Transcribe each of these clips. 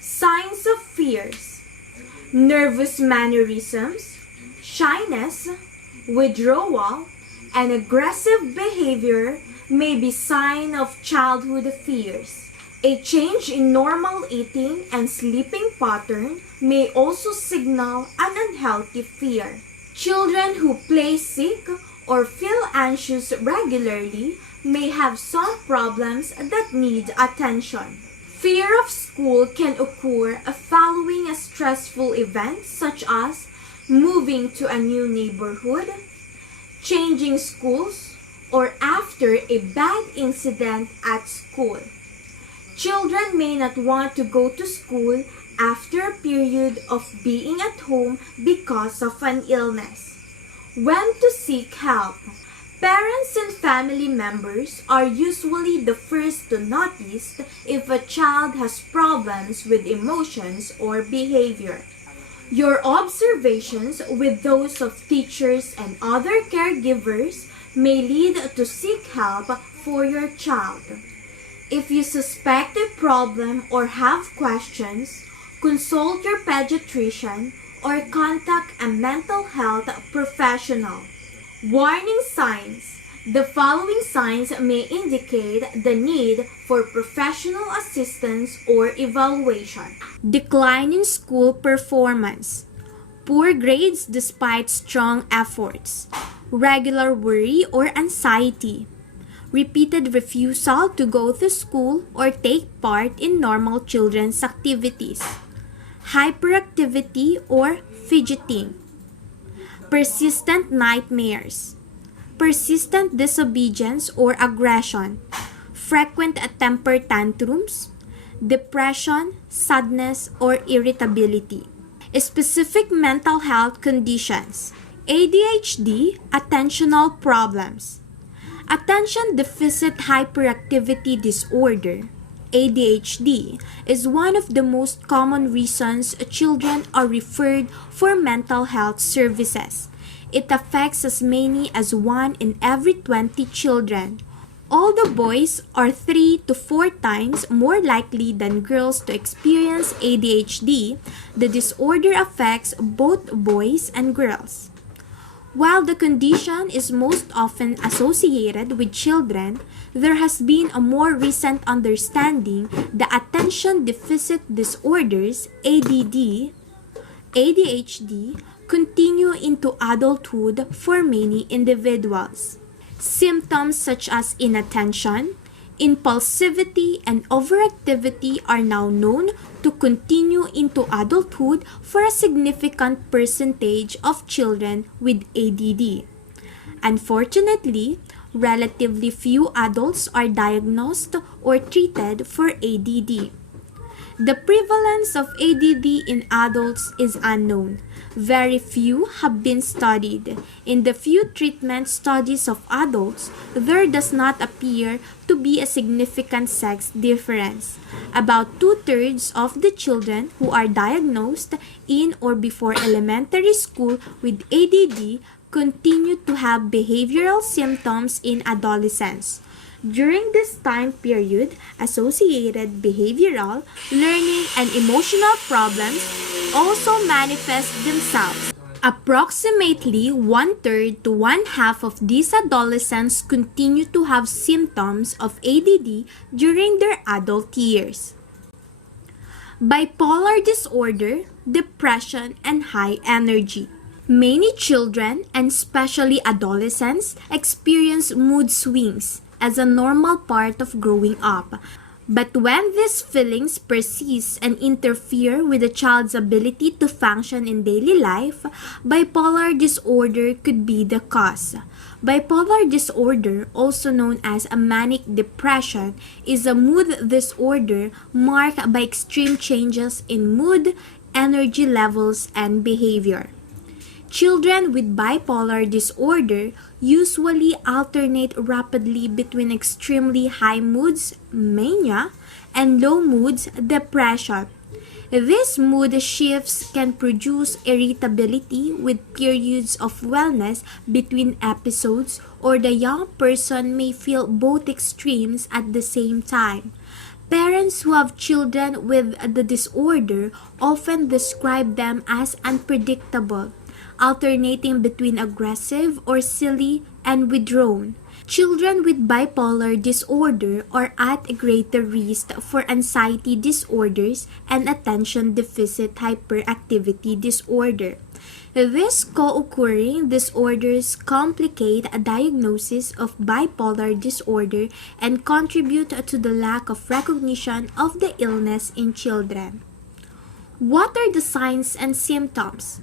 Signs of fears: nervous mannerisms, shyness, withdrawal, and aggressive behavior may be sign of childhood fears. A change in normal eating and sleeping pattern may also signal an unhealthy fear. Children who play sick or feel anxious regularly may have some problems that need attention. Fear of school can occur following a stressful event such as moving to a new neighborhood, changing schools, or after a bad incident at school. Children may not want to go to school after a period of being at home because of an illness. When to seek help? Parents and family members are usually the first to notice if a child has problems with emotions or behavior. Your observations with those of teachers and other caregivers may lead to seek help for your child. If you suspect a problem or have questions, consult your pediatrician or contact a mental health professional. Warning signs. The following signs may indicate the need for professional assistance or evaluation. Decline in school performance. Poor grades despite strong efforts. Regular worry or anxiety. Repeated refusal to go to school or take part in normal children's activities. Hyperactivity or fidgeting. Persistent nightmares. Persistent disobedience or aggression. Frequent temper tantrums. Depression, sadness, or irritability. Specific mental health conditions. ADHD, attentional problems. Attention Deficit Hyperactivity Disorder, ADHD, is one of the most common reasons children are referred for mental health services. It affects as many as 1 in every 20 children. Although boys are 3 to 4 times more likely than girls to experience ADHD, the disorder affects both boys and girls. While the condition is most often associated with children, there has been a more recent understanding that attention deficit disorders, ADD, ADHD, continue into adulthood for many individuals. Symptoms such as inattention, impulsivity, and overactivity are now known to continue into adulthood for a significant percentage of children with ADD. Unfortunately, relatively few adults are diagnosed or treated for ADD. The prevalence of ADD in adults is unknown. Very few have been studied. In the few treatment studies of adults, there does not appear to be a significant sex difference. About 2/3 of the children who are diagnosed in or before elementary school with ADD continue to have behavioral symptoms in adolescence. During this time period, associated behavioral, learning, and emotional problems also manifest themselves. Approximately 1/3 to 1/2 of these adolescents continue to have symptoms of ADD during their adult years. Bipolar disorder, depression, and high energy. Many children, and especially adolescents, experience mood swings as a normal part of growing up. But when these feelings persist and interfere with a child's ability to function in daily life, bipolar disorder could be the cause. Bipolar disorder, also known as a manic depression, is a mood disorder marked by extreme changes in mood, energy levels, and behavior. Children with bipolar disorder usually alternate rapidly between extremely high moods, mania, and low moods, depression. These mood shifts can produce irritability with periods of wellness between episodes, or the young person may feel both extremes at the same time. Parents who have children with the disorder often describe them as unpredictable, alternating between aggressive or silly and withdrawn. Children with bipolar disorder are at a greater risk for anxiety disorders and attention deficit hyperactivity disorder. These co-occurring disorders complicate a diagnosis of bipolar disorder and contribute to the lack of recognition of the illness in children. What are the signs and symptoms?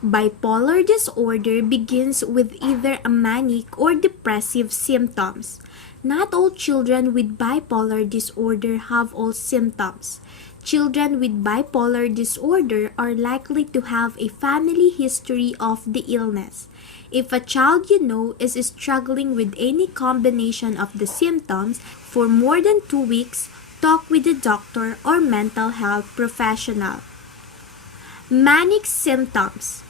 Bipolar disorder begins with either a manic or depressive symptoms. Not all children with bipolar disorder have all symptoms. Children with bipolar disorder are likely to have a family history of the illness. If a child you know is struggling with any combination of the symptoms for more than 2 weeks, talk with a doctor or mental health professional. Manic symptoms.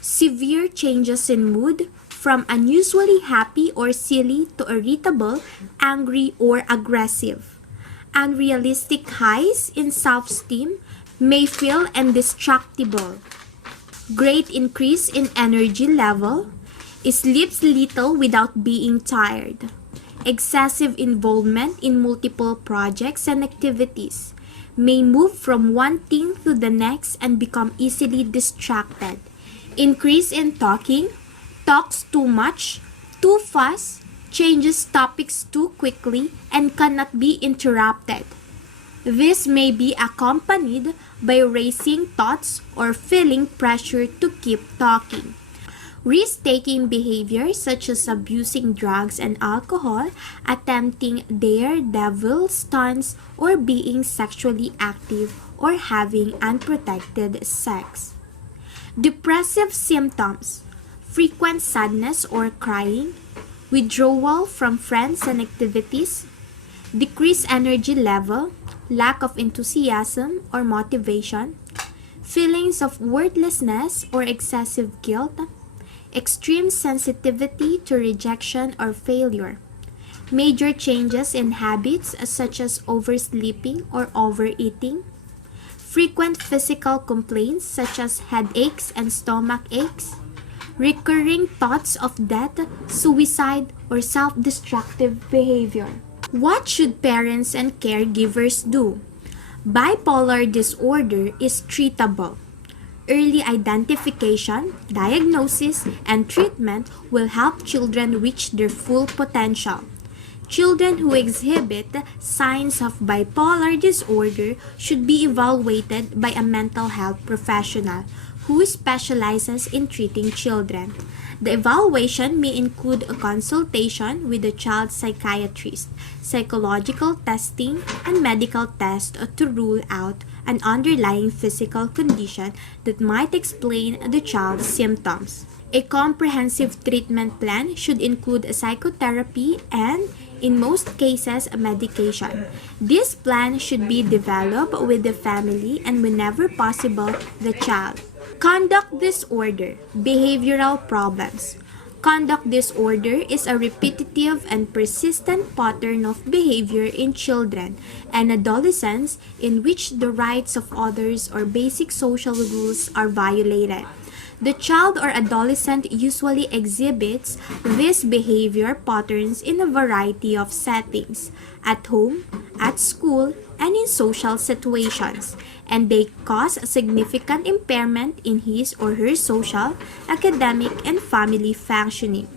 Severe changes in mood, from unusually happy or silly to irritable, angry, or aggressive. Unrealistic highs in self-esteem, may feel indestructible. Great increase in energy level, sleeps little without being tired. Excessive involvement in multiple projects and activities, may move from one thing to the next and become easily distracted. Increase in talking, talks too much, too fast, changes topics too quickly, and cannot be interrupted. This may be accompanied by racing thoughts or feeling pressure to keep talking. Risk-taking behaviors such as abusing drugs and alcohol, attempting daredevil stunts, or being sexually active or having unprotected sex. Depressive symptoms: frequent sadness or crying, withdrawal from friends and activities, decreased energy level, lack of enthusiasm or motivation, feelings of worthlessness or excessive guilt, extreme sensitivity to rejection or failure, major changes in habits such as oversleeping or overeating, frequent physical complaints such as headaches and stomach aches, recurring thoughts of death, suicide, or self-destructive behavior. What should parents and caregivers do? Bipolar disorder is treatable. Early identification, diagnosis, and treatment will help children reach their full potential. Children who exhibit signs of bipolar disorder should be evaluated by a mental health professional who specializes in treating children. The evaluation may include a consultation with a child psychiatrist, psychological testing, and medical tests to rule out an underlying physical condition that might explain the child's symptoms. A comprehensive treatment plan should include psychotherapy and, in most cases, medication. This plan should be developed with the family and, whenever possible, the child. Conduct disorder, behavioral problems. Conduct disorder is a repetitive and persistent pattern of behavior in children and adolescents in which the rights of others or basic social rules are violated. The child or adolescent usually exhibits these behavior patterns in a variety of settings, at home, at school, and in social situations, and they cause a significant impairment in his or her social, academic, and family functioning.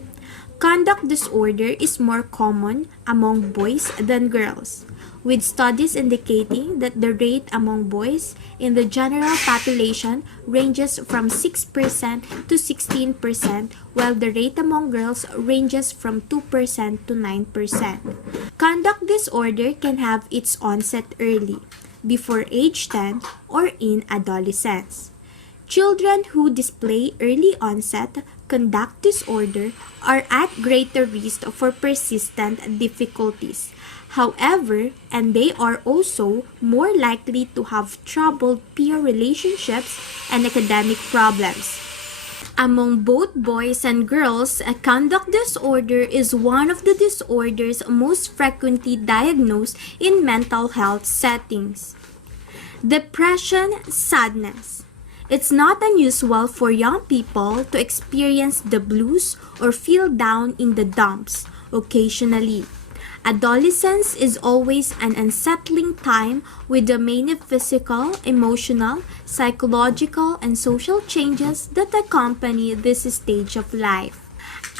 Conduct disorder is more common among boys than girls, with studies indicating that the rate among boys in the general population ranges from 6% to 16%, while the rate among girls ranges from 2% to 9%. Conduct disorder can have its onset early, before age 10, or in adolescence. Children who display early onset conduct disorder are at greater risk for persistent difficulties. However, and they are also more likely to have troubled peer relationships and academic problems. Among both boys and girls, a conduct disorder is one of the disorders most frequently diagnosed in mental health settings. Depression, sadness. It's not unusual for young people to experience the blues or feel down in the dumps occasionally. Adolescence is always an unsettling time with the many physical, emotional, psychological, and social changes that accompany this stage of life.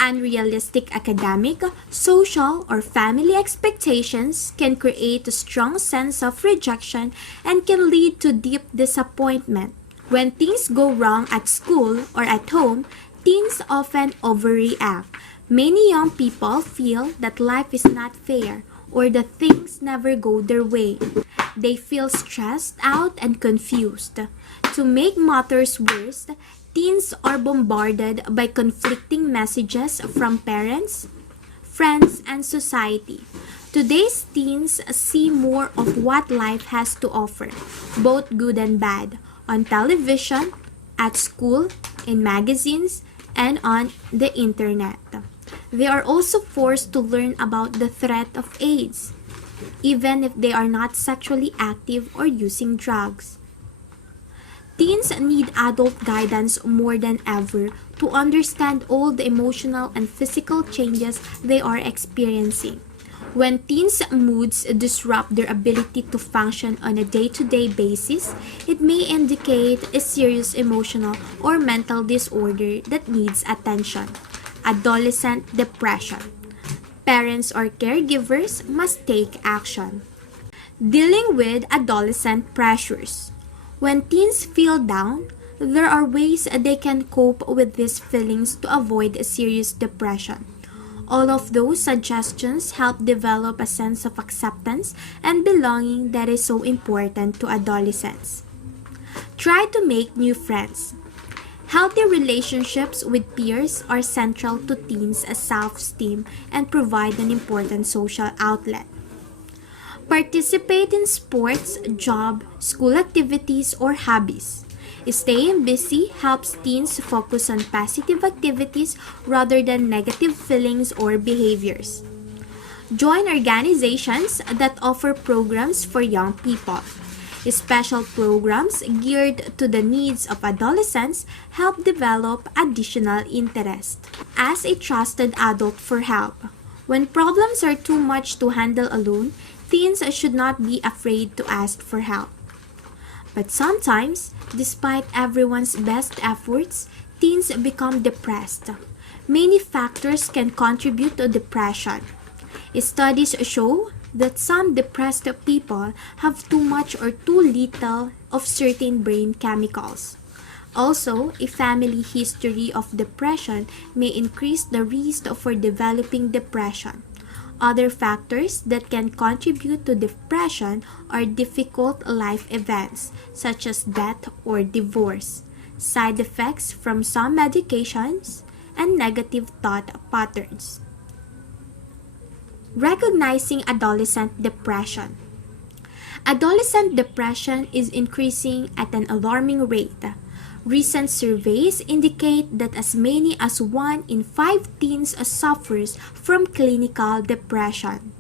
Unrealistic academic, social, or family expectations can create a strong sense of rejection and can lead to deep disappointment. When things go wrong at school or at home, teens often overreact. Many young people feel that life is not fair or that things never go their way. They feel stressed out and confused. To make matters worse, teens are bombarded by conflicting messages from parents, friends, and society. Today's teens see more of what life has to offer, both good and bad, on television, at school, in magazines, and on the internet. They are also forced to learn about the threat of AIDS, even if they are not sexually active or using drugs. Teens need adult guidance more than ever to understand all the emotional and physical changes they are experiencing. When teens' moods disrupt their ability to function on a day-to-day basis, it may indicate a serious emotional or mental disorder that needs attention. Adolescent depression. Parents or caregivers must take action. Dealing with adolescent pressures. When teens feel down, there are ways they can cope with these feelings to avoid a serious depression. All of those suggestions help develop a sense of acceptance and belonging that is so important to adolescents. Try to make new friends. Healthy relationships with peers are central to teens' self-esteem and provide an important social outlet. Participate in sports, job, school activities, or hobbies. Staying busy helps teens focus on positive activities rather than negative feelings or behaviors. Join organizations that offer programs for young people. Special programs geared to the needs of adolescents help develop additional interest. Ask a trusted adult for help. When problems are too much to handle alone, teens should not be afraid to ask for help. But sometimes, despite everyone's best efforts, teens become depressed. Many factors can contribute to depression. Studies show that some depressed people have too much or too little of certain brain chemicals. Also, a family history of depression may increase the risk for developing depression. Other factors that can contribute to depression are difficult life events, such as death or divorce, side effects from some medications, and negative thought patterns. Recognizing adolescent depression. Adolescent depression is increasing at an alarming rate. Recent surveys indicate that as many as 1 in 5 teens suffers from clinical depression.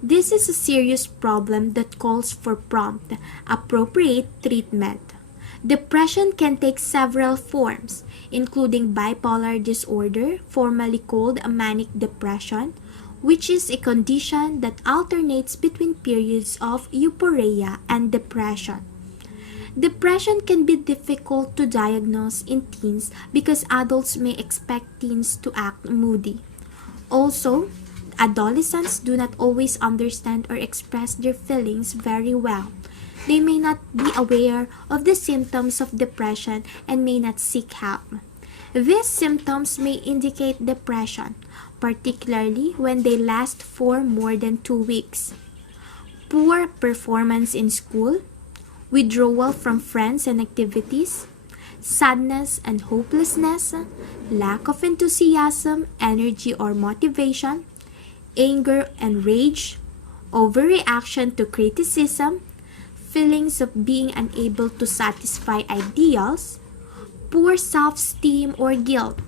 This is a serious problem that calls for prompt, appropriate treatment. Depression can take several forms, including bipolar disorder, formerly called manic depression, which is a condition that alternates between periods of euphoria and depression. Depression can be difficult to diagnose in teens because adults may expect teens to act moody. Also, adolescents do not always understand or express their feelings very well. They may not be aware of the symptoms of depression and may not seek help. These symptoms may indicate depression, particularly when they last for more than 2 weeks. Poor performance in school, withdrawal from friends and activities, sadness and hopelessness, lack of enthusiasm, energy or motivation, anger and rage, overreaction to criticism, feelings of being unable to satisfy ideals, poor self-esteem or guilt,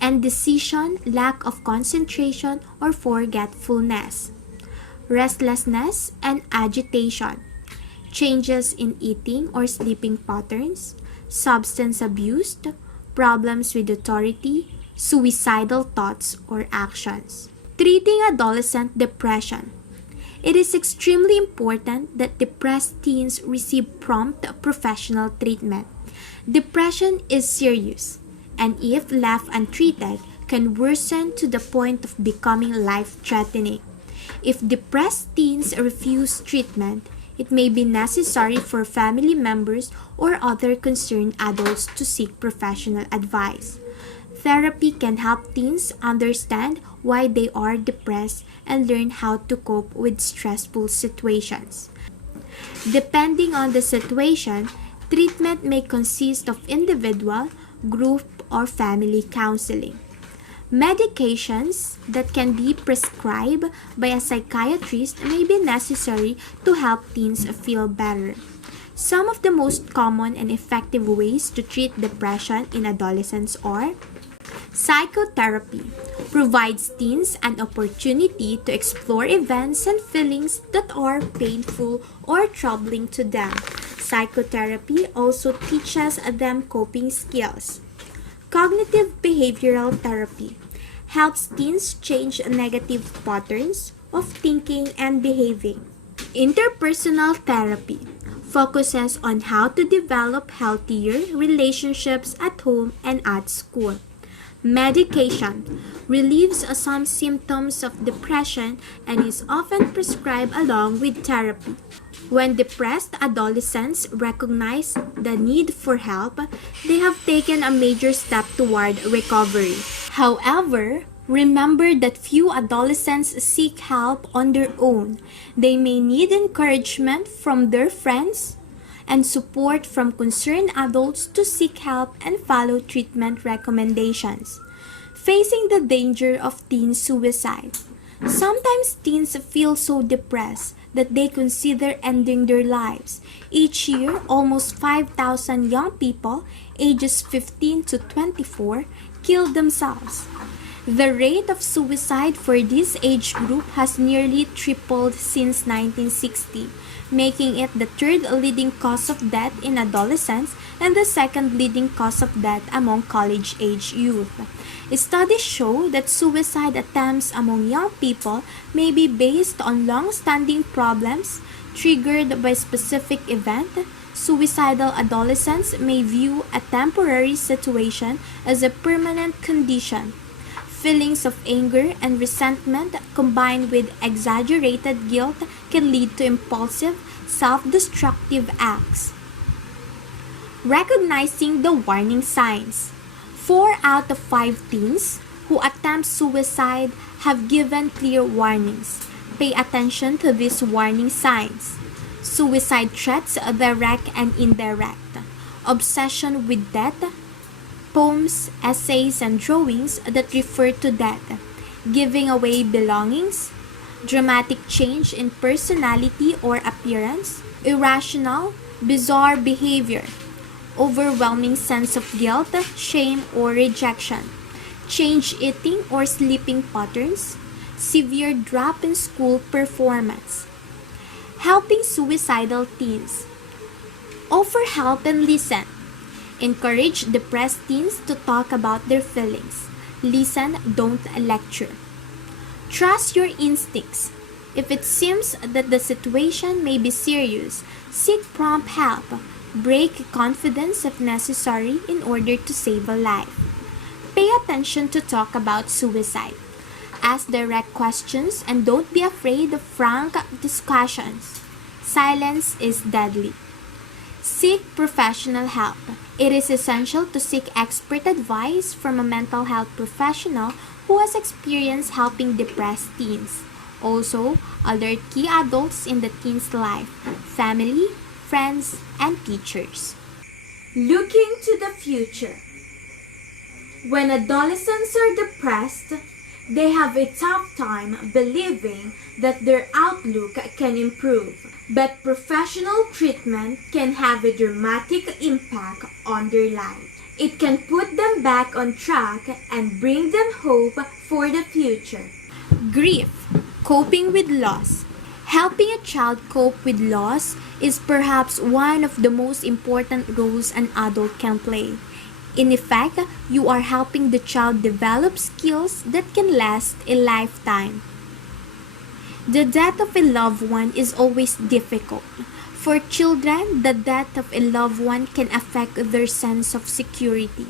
indecision, lack of concentration or forgetfulness, restlessness and agitation, changes in eating or sleeping patterns, substance abuse, problems with authority, suicidal thoughts or actions. Treating adolescent depression. It is extremely important that depressed teens receive prompt professional treatment. Depression is serious, and if left untreated, can worsen to the point of becoming life-threatening. If depressed teens refuse treatment, it may be necessary for family members or other concerned adults to seek professional advice. Therapy can help teens understand why they are depressed and learn how to cope with stressful situations. Depending on the situation, treatment may consist of individual, group, or family counseling. Medications that can be prescribed by a psychiatrist may be necessary to help teens feel better. Some of the most common and effective ways to treat depression in adolescents are: psychotherapy provides teens an opportunity to explore events and feelings that are painful or troubling to them. Psychotherapy also teaches them coping skills. Cognitive behavioral therapy helps teens change negative patterns of thinking and behaving. Interpersonal therapy focuses on how to develop healthier relationships at home and at school. Medication relieves some symptoms of depression and is often prescribed along with therapy. When depressed adolescents recognize the need for help, they have taken a major step toward recovery. However, remember that few adolescents seek help on their own. They may need encouragement from their friends and support from concerned adults to seek help and follow treatment recommendations. Facing the danger of teen suicide. Sometimes teens feel so depressed that they consider ending their lives. Each year, almost 5,000 young people, ages 15 to 24, kill themselves. The rate of suicide for this age group has nearly tripled since 1960, making it the third leading cause of death in adolescents and the second leading cause of death among college-age youth. Studies show that suicide attempts among young people may be based on long-standing problems triggered by specific event. Suicidal adolescents may view a temporary situation as a permanent condition. Feelings of anger and resentment combined with exaggerated guilt can lead to impulsive, self-destructive acts. Recognizing the warning signs. 4 out of 5 teens who attempt suicide have given clear warnings. Pay attention to these warning signs. Suicide threats, direct and indirect. Obsession with death. Poems, essays, and drawings that refer to death. Giving away belongings. Dramatic change in personality or appearance. Irrational, bizarre behavior. Overwhelming sense of guilt, shame, or rejection. Change eating or sleeping patterns. Severe drop in school performance. Helping suicidal teens. Offer help and listen. Encourage depressed teens to talk about their feelings. Listen, don't lecture. Trust your instincts. If it seems that the situation may be serious, seek prompt help. Break confidence if necessary in order to save a life. Pay attention to talk about suicide. Ask direct questions and don't be afraid of frank discussions. Silence is deadly. Seek professional help. It is essential to seek expert advice from a mental health professional who has experience helping depressed teens. Also, alert key adults in the teen's life, family, friends, and teachers. Looking to the future. When adolescents are depressed, they have a tough time believing that their outlook can improve. But professional treatment can have a dramatic impact on their life. It can put them back on track and bring them hope for the future. Grief, coping with loss. Helping a child cope with loss is perhaps one of the most important roles an adult can play. In effect, you are helping the child develop skills that can last a lifetime. The death of a loved one is always difficult. For children, the death of a loved one can affect their sense of security.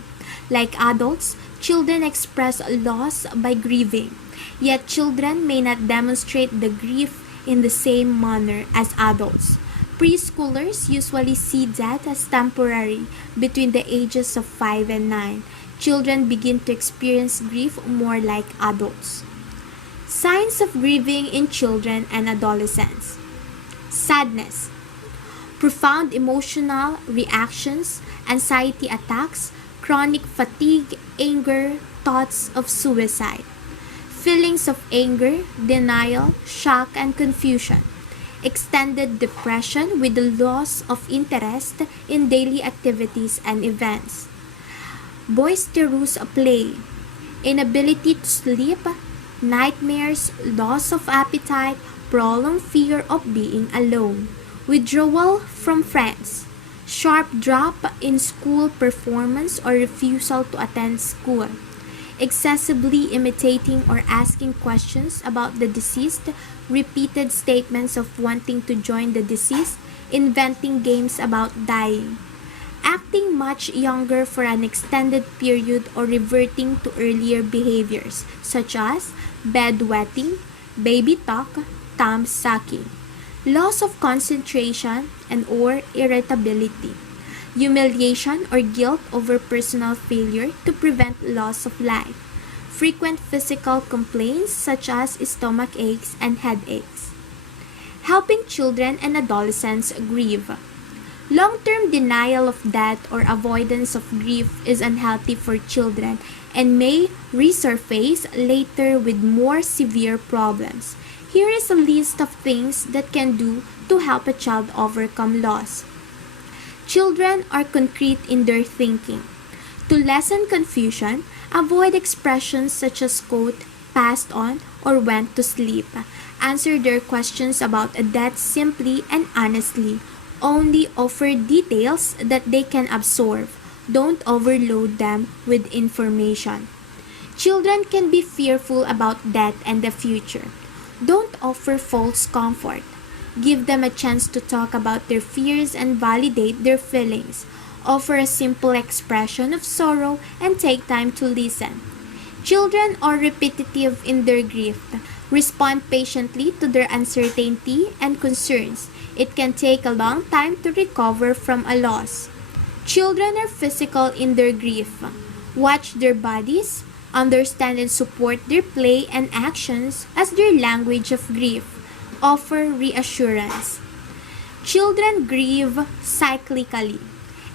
Like adults, children express loss by grieving. Yet children may not demonstrate the grief in the same manner as adults. Preschoolers usually see death as temporary between the ages of 5 and 9. Children begin to experience grief more like adults. Signs of grieving in children and adolescents. Sadness. Profound emotional reactions, anxiety attacks, chronic fatigue, anger, thoughts of suicide. Feelings of anger, denial, shock, and confusion. Extended depression with the loss of interest in daily activities and events. Boisterous play. Inability to sleep, nightmares, loss of appetite, prolonged fear of being alone. Withdrawal from friends. Sharp drop in school performance or refusal to attend school. Excessively imitating or asking questions about the deceased, repeated statements of wanting to join the deceased, inventing games about dying, acting much younger for an extended period or reverting to earlier behaviors such as bedwetting, baby talk, thumb sucking, loss of concentration and or irritability, humiliation or guilt over personal failure to prevent loss of life, frequent physical complaints such as stomach aches and headaches. Helping children and adolescents grieve. Long-term denial of death or avoidance of grief is unhealthy for children and may resurface later with more severe problems. Here is a list of things that can do to help a child overcome loss. Children are concrete in their thinking. To lessen confusion, avoid expressions such as quote, passed on, or went to sleep. Answer their questions about a death simply and honestly. Only offer details that they can absorb. Don't overload them with information. Children can be fearful about death and the future. Don't offer false comfort. Give them a chance to talk about their fears and validate their feelings. Offer a simple expression of sorrow and take time to listen. Children are repetitive in their grief. Respond patiently to their uncertainty and concerns. It can take a long time to recover from a loss. Children are physical in their grief. Watch their bodies, understand and support their play and actions as their language of grief. Offer reassurance. Children grieve cyclically.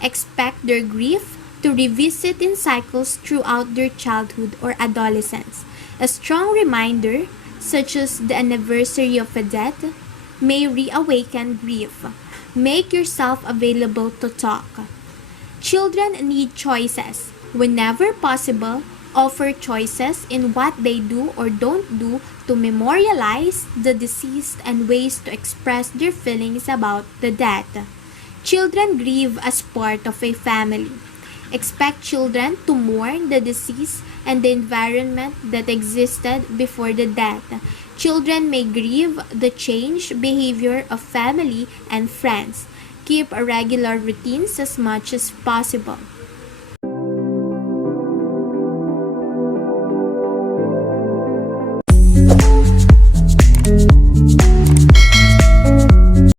Expect their grief to revisit in cycles throughout their childhood or adolescence. A strong reminder, such as the anniversary of a death, may reawaken grief. Make yourself available to talk. Children need choices. Whenever possible, offer choices in what they do or don't do to memorialize the deceased and ways to express their feelings about the death. Children grieve as part of a family. Expect children to mourn the deceased and the environment that existed before the death. Children may grieve the changed behavior of family and friends. Keep regular routines as much as possible.